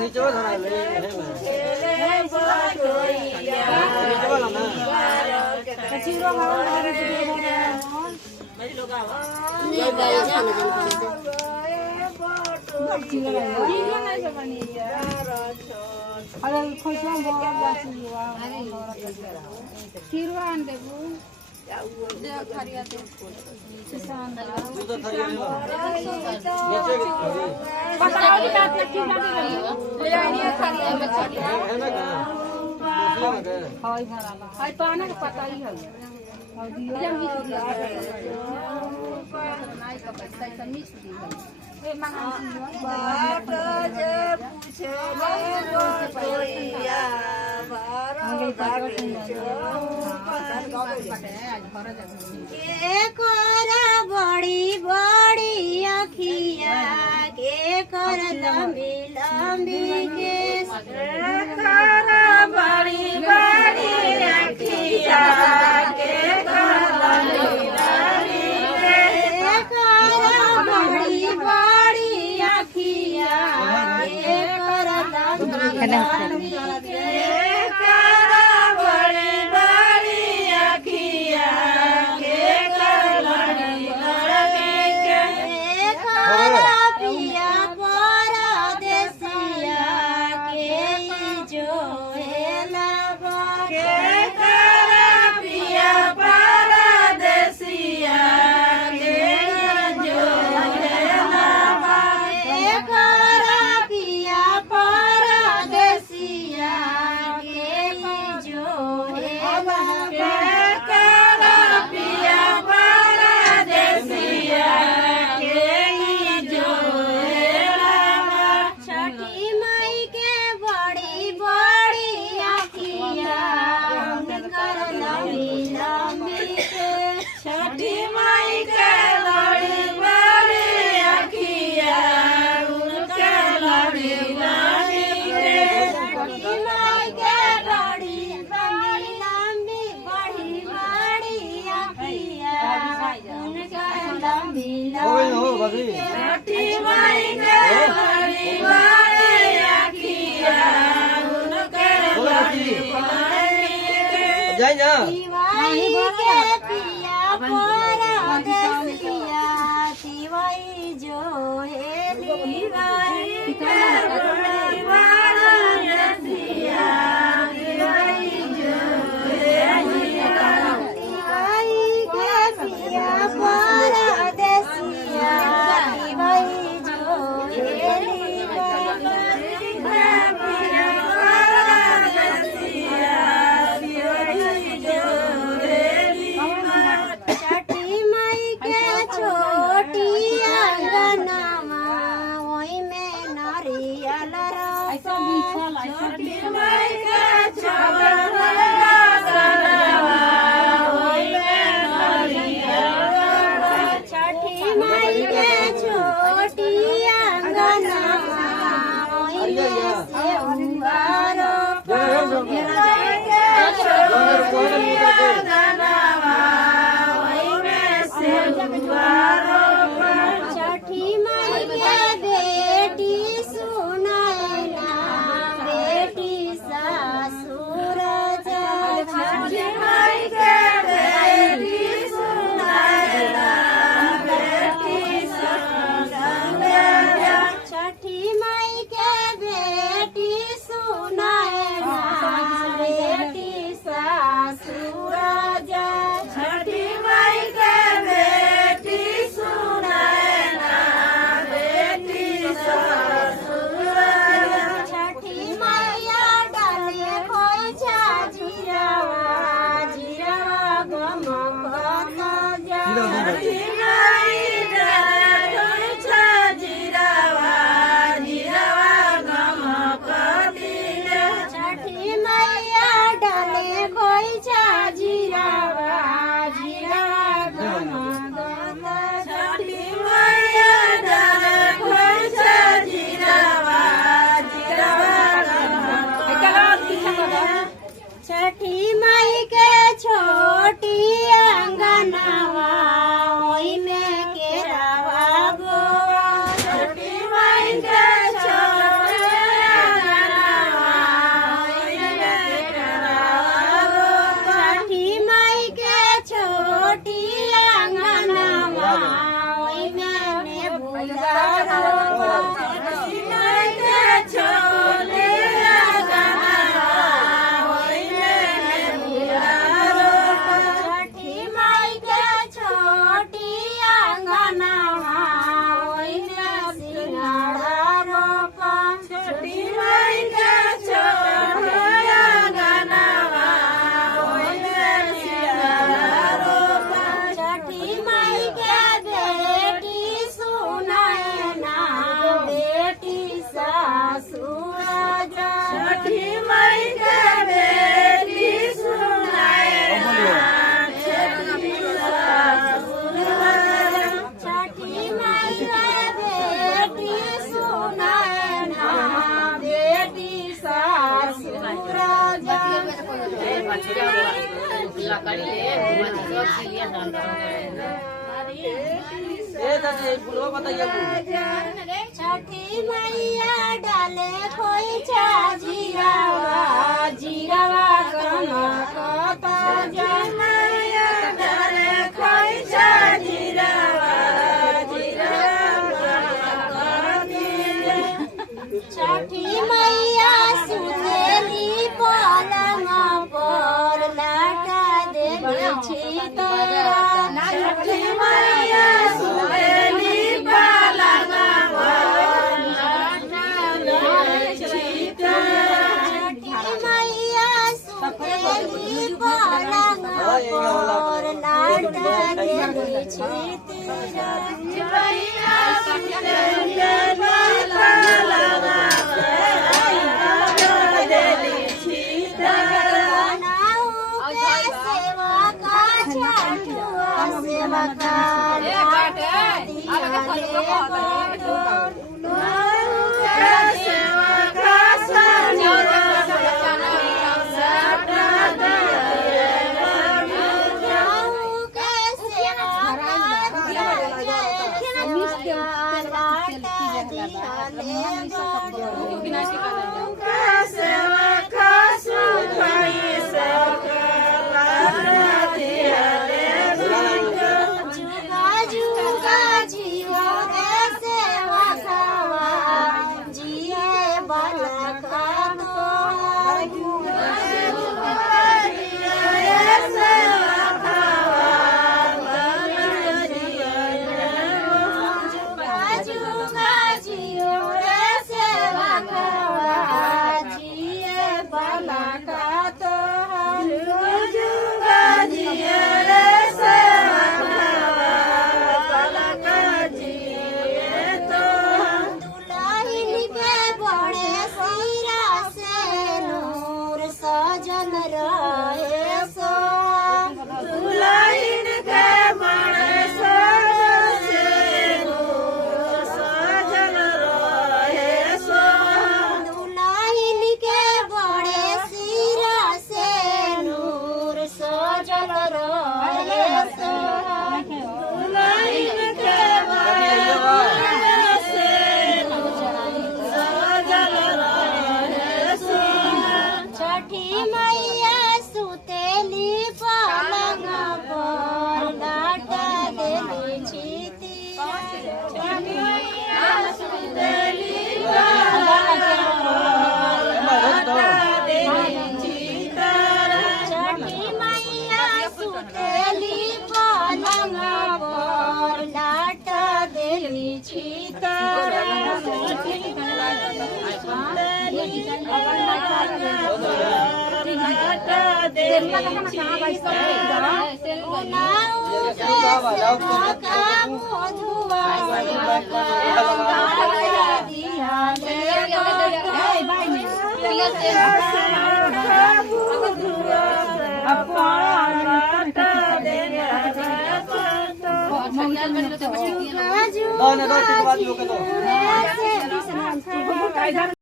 नीचे वो धरा ले नीचे वाला ना कचीरो हवा मेरी लोग आवा ये गाय जाने अरे खुशबू बहुत जाती हुआ खीरवा आन देबू जे खरिया दे सुसान तू तो खरिया नीचे बताओ कि बात की बात ले आइए खरिया में चलिए है ना का हाय भराला हाय पाना का पता ही है और दियो जंगी दिया नाई का पैसा समीच दी ए मंगा बाट जे पूछे गोरिया के कोरा बड़ी बड़ी अखिया के कर लंबी लंबी केस कोरा बड़ी बड़ी अखिया के कर लंबी लंबी के कोरा बड़ी बड़ी अखिया के कर लंबी लंबी जाए ना जो है छठी माई के बेटी फूलवा बताइए छठी मैया डाले खोइछा जीरावा जीरावा कनकता जनैया डाले खोइछा जीरावा जीरावा छठी मैया सुतेली पलंग पर लाटा देली छितरा छठी मैया सुतेली पलंग पर लाटा देली छितरा छठी मैया सुतेली पलंग पर लाटा देली छितरा मैया सुतेली पलंग No,